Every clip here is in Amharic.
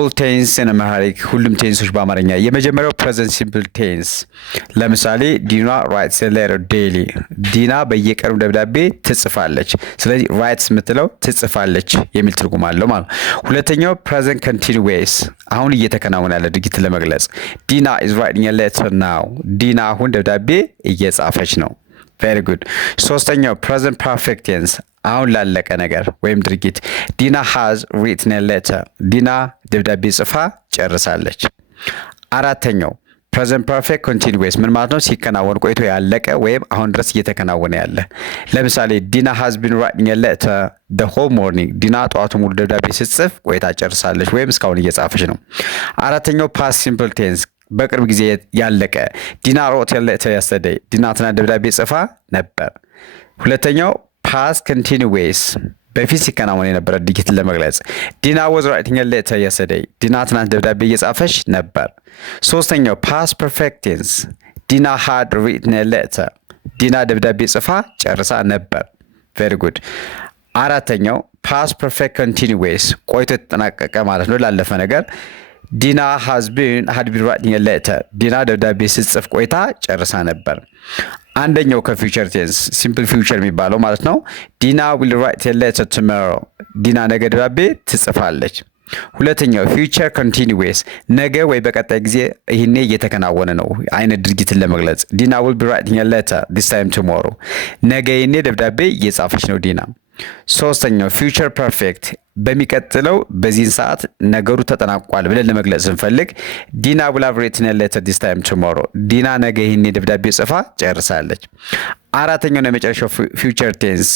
all tense in Amharic ሁሉም ቴንሶች በአማርኛ የመጀመሪያው present simple tense ለምሳሌ ዲና writes a letter daily ዲና በየቀኑ ደብዳቤ ትጽፋለች ስለዚህ writes የምትለው ትጽፋለች የሚል ትርጉም አለው ማለት ሁለተኛው present continuous አሁን እየተከናወነ ያለ ድርጊት ለመግለጽ ዲና is writing a letter now ዲና አሁን ደብዳቤ እየጻፈች ነው very good ሶስተኛው present perfect tense አሁን ላለቀ ነገር ወይም ድርጊት ዲና has written a letter ዲና ደብዳቤ ጽፋ ጨርሳለች አራተኛው present perfect continuous ምን ማለት ነው ሲከናወን ቆይቶ ያለቀ ወይም አሁን ድረስ እየተከናወነ ያለ ለምሳሌ ዲና has been writing a letter the whole morning ዲና ጧቱ ሙሉ ደብዳቤ ስትጽፍ ቆይታ ጨርሳለች ወይም እስካሁን እየጻፈች ነው አራተኛው past simple tense በቅርብ ጊዜ ያለቀ ዲና wrote a letter yesterday ዲና ትናንት ደብዳቤ ጽፋ ነበር ሁለተኛው past continuous በፊት ሲከናወን የነበረ ድርጊትን ለመግለጽ ዲና was writing a letter yesterday ዲና ትናንት ደብዳቤ እየጻፈች ነበር ሶስተኛው past perfect tense ዲና had written a letter ዲና ደብዳቤ ጽፋ ጨርሳ ነበር very good አራተኛው past perfect continuous ቆይቶ የተጠናቀቀ ማለት ነው ላለፈ ነገር ዲና had been writing a letter ዲና ደብዳቤ ስትጽፍ ቆይታ ጨርሳ ነበር አንደኛው ከፊውቸር ቴንስ ሲምፕል ፊውቸር የሚባለው ማለት ነው ዲና will write a letter tomorrow ዲና ነገ ደብዳቤ ትጽፋለች ሁለተኛው ፊውቸር ኮንቲኒዩስ ነገ ወይ በቀጣይ ጊዜ ይሄኔ እየተከናወነ ነው አይነት ድርጊትን ለመግለጽ ዲና will be writing a letter this time tomorrow ነገ ይሄኔ ደብዳቤ እየጻፈች ነው ዲና ሶስተኛው ፊውቸር ፐርፌክት በሚቀጥለው በዚህን ሰዓት ነገሩ ተጠናቋል ብለን ለመግለጽ ስንፈልግ ዲና will have written a letter this time tomorrow ዲና ነገ ይሄን ደብዳቤ ጽፋ ጨርሳለች አራተኛው ነው የመጨረሻው ፊውቸር ቴንስ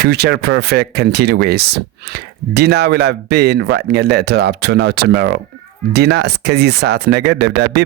future perfect continuous ዲና will have been writing a letter up to now tomorrow ዲና እስከዚህ ሰዓት ነገ ደብዳቤ